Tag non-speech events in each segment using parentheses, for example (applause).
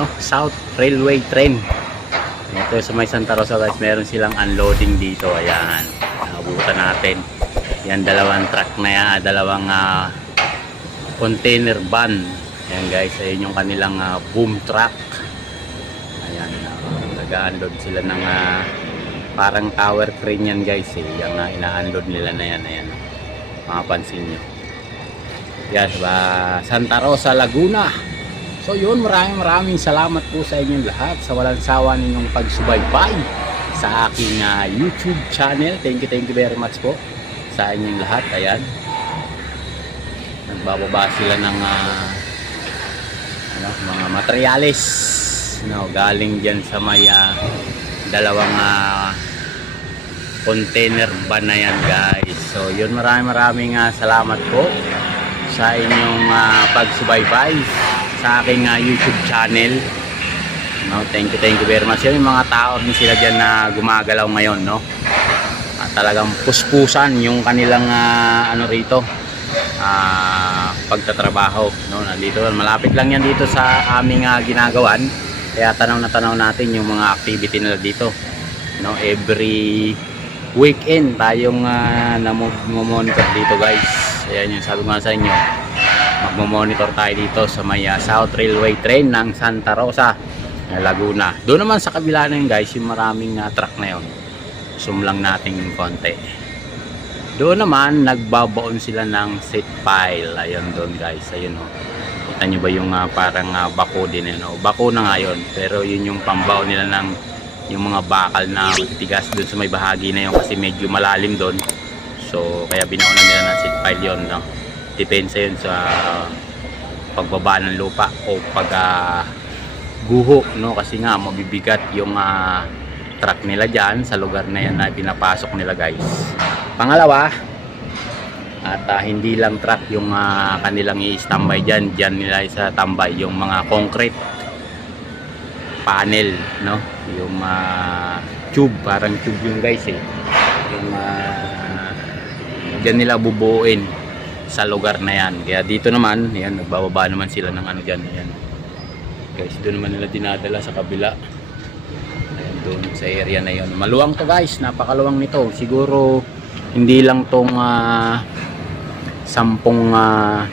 no South Railway Train. Ito sa may Santa Rosa guys meron silang unloading dito. Ayan. Nabutan natin. Yan dalawang truck na yan. Dalawang ah, container van. Ayan guys. Ayun yung kanilang ah, boom truck. Ayan uh, nag-unload sila ng ah, parang tower crane yan guys eh. Yung uh, ina-unload nila na yan. Ayan. Makapansin nyo. Yan ba Santa Rosa Laguna so yun maraming maraming salamat po sa inyong lahat sa walang sawa ninyong pagsubaybay sa aking ah, YouTube channel. Thank you thank you very much po sa inyong lahat. Ayan. Nagbababa sila ng ah, ano, mga materyales. No, galing dyan sa may ah, dalawang ah, container van na yan guys? So yun maraming maraming ah, salamat po sa inyong ah, pagsubaybay sa aking ah, YouTube channel. No, thank you thank you very much. Yung mga tao din sila dyan na gumagalaw ngayon no? Ah, talagang puspusan yung kanilang ah, ano rito ah, pagtatrabaho no? Nandito malapit lang yan dito sa aming ah, ginagawan. Kaya tanaw na tanaw natin yung mga activity nila dito no? Every weekend tayong uh, namomonitor dito guys. Ayan yung sabi ko sa inyo magmomonitor tayo dito sa may ah, South Railway Train ng Santa Rosa na Laguna. Doon naman sa kabila na yun guys yung maraming ah, truck na yun. Zoom lang natin yung konti. Doon naman nagbabaon sila ng seat pile. Ayun doon guys. Ayun o kita nyo ba yung ah, parang ah, bako din yun o bako na nga yun pero yun yung pambaon nila ng yung mga bakal na matitigas doon sa may bahagi na yun kasi medyo malalim doon. So kaya binaonan nila ng seat pile yun no? Depende yun sa pagbaba ng lupa o pag ah, guho no? Kasi nga mabibigat yung ah, truck nila dyan sa lugar na yan na pinapasok nila guys. Pangalawa at ah, hindi lang truck yung ah, kanilang i-standby dyan. Dyan nila isa tambay yung mga concrete panel no? Yung ah, tube. Parang tube yung guys eh. Yung ah, dyan nila bubuuin sa lugar na yan. Kaya dito naman yan nagbababa naman sila ng ano dyan yan. Guys doon naman nila dinadala sa kabila. Ayan, doon sa area na yon maluwang to guys. Napakaluwang nito. Siguro hindi lang tong ah, sampung ah,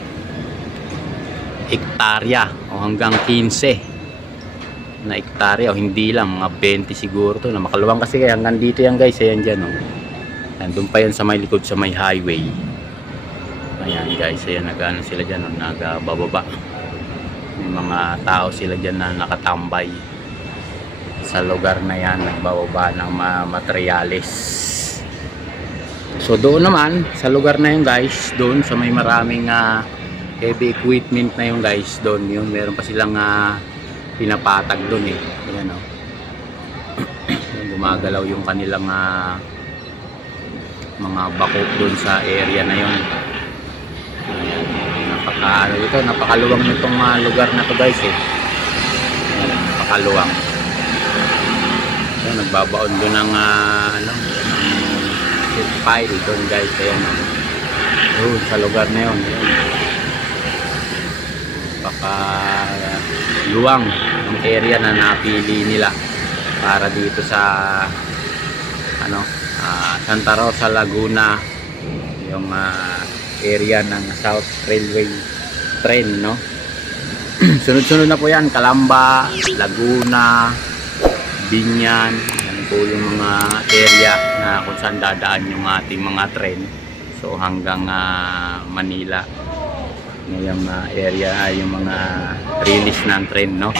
hektarya o hanggang 15 na hektarya o hindi lang mga 20 siguro to na makaluwang kasi hanggang dito yan guys. Ayan dyan oh. Ayan, doon pa yan sa may likod sa may highway ayan guys. Ayan nagano sila dyan oh, nagbababa. May mga tao sila dyan na nakatambay sa lugar na yan. Nagbababa ng mga materyales so doon naman sa lugar na yun guys doon sa may maraming ah, heavy equipment na yun guys doon yun meron pa silang ah, pinapatag doon eh. Ayan o (clears throat) gumagalaw yung kanilang ah, mga bako doon sa area na yun ayan napaka ito napakaluwang nitong ah, lugar na to guys eh. Napakaluwang. So, nagbabaon doon ng ah, ano ng pile doon guys. Ayan doon sa lugar na yun. Ayan. napaka luwang ng area na napili nila para dito sa ano ah, Santa Rosa Laguna. Yung ah, area ng South Railway train no? (clears throat) Sunod-sunod na po yan Calamba, Laguna Binyan yan po yung mga area na kung saan dadaan yung ating mga train. So hanggang ah, Manila. Ngayong ah, area ay yung mga release ng train no?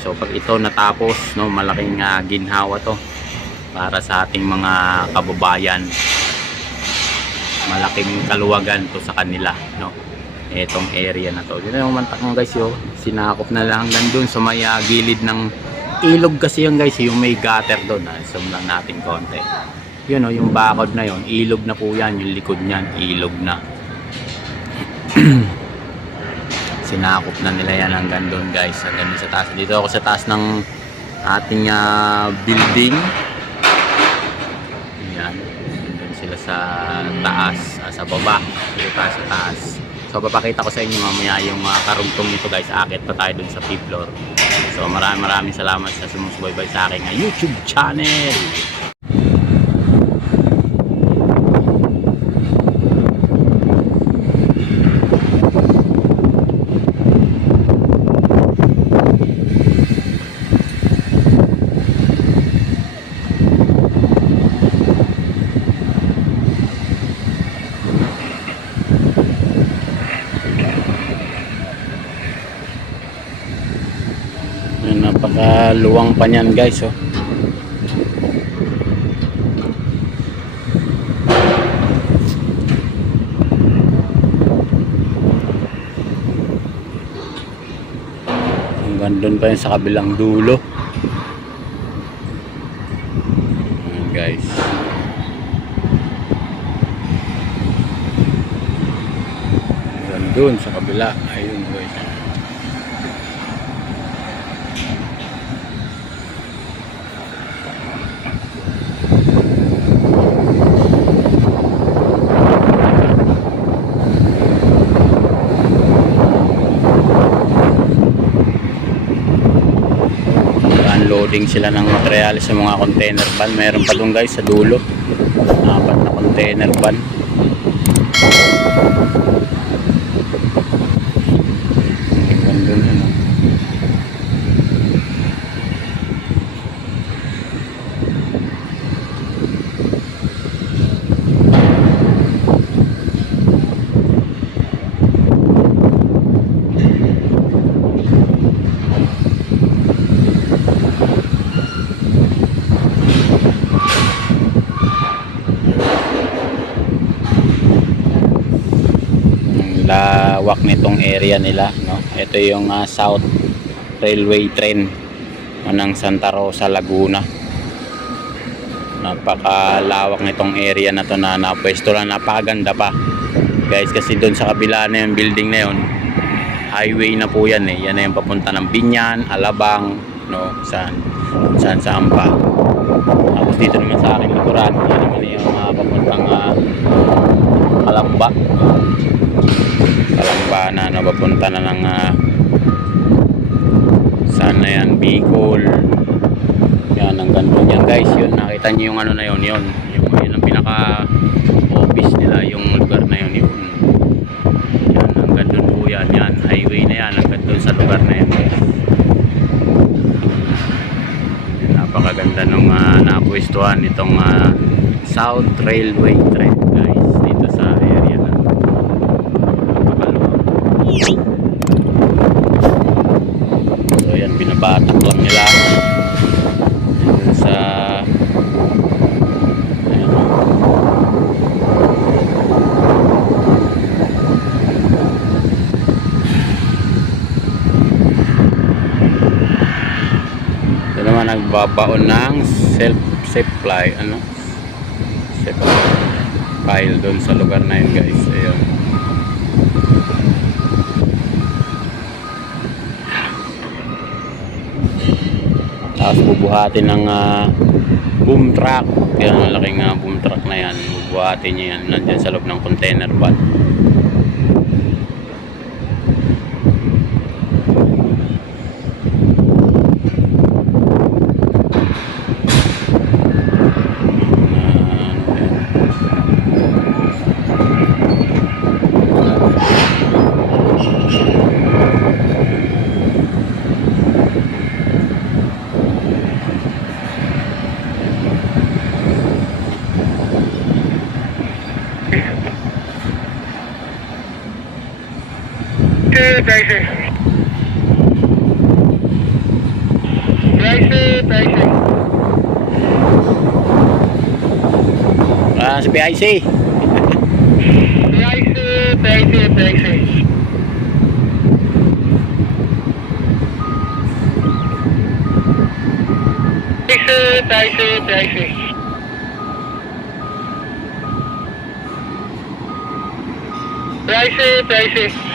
So pag ito natapos no malaking ah, ginhawa to para sa ating mga kababayan malaking kaluwagan to sa kanila no? Etong area na to. Yun yung mantak mo guys yo sinakop na lang hanggang dun sa may ah, gilid ng ilog kasi yung guys yung may gutter doon ah. zoom lang natin konti. Yun oh, yung bakod na yun. Ilog na po yan yung likod niyan ilog na. (clears throat) Sinakop na nila yan hanggang doon guys hanggang doon sa taas. Dito ako sa taas ng ating ah, building. Yan. Doon sila sa taas ah, sa baba dito sa taas So papakita ko sa inyo mamaya yung mga karugtong nito guys. Akit pa tayo dun sa fifth floor. So maraming maraming salamat sa sumusubaybay sa aking ah, YouTube channel. Yung napakaluwang pa niyan guys oh. Doon pa yun sa kabilang dulo. Ayan, guys. Hanggang doon sa kabila. Ayun guys. Unloading sila ng materials sa mga container van. Meron pa doon guys sa dulo. Apat na container van Hanggang doon yun, oh. ang lawak nitong area nila no? Ito yung ah, South Railway Train no, ng Santa Rosa Laguna. Napakalawak nitong area na to na napwesto lang. Napakaganda pa. Guys kasi doon sa kabila na yung building na yun highway na po yan eh. Yan na yung papunta ng Binyan, Alabang no? Saan? Saan saan pa? Tapos dito naman sa aking likuran yan naman yung mga papuntang ah, Kalamba Kalamba na napapunta na ng ah, saan na yan? Bicol. Yan ang ganda yan guys yun nakita nyo yung ano na yun yun. Yung, yun ang pinaka office nila yung lugar na yun yun. Yan hanggang doon po yan yan highway na yan hanggang doon sa lugar na Yan, napakaganda nung uh, napwestuhan itong ah, South Railway Track guys dito sa area na napakaluwag so yan binabatak lang nila Dun sa ayan. ito naman nagbabaon ng self supply ano? Self file doon sa lugar na yun guys. Ayun. Tapos bubuhatin ng ah, boom truck. Yan malaking uh, boom truck na yan. Bubuhatin niya yan. Nandyan sa loob ng container van Ah, ano yan. Prices. Prices, prices. Ah, sa PIC. Prices, prices, prices. Prices, prices, prices. Prices, prices.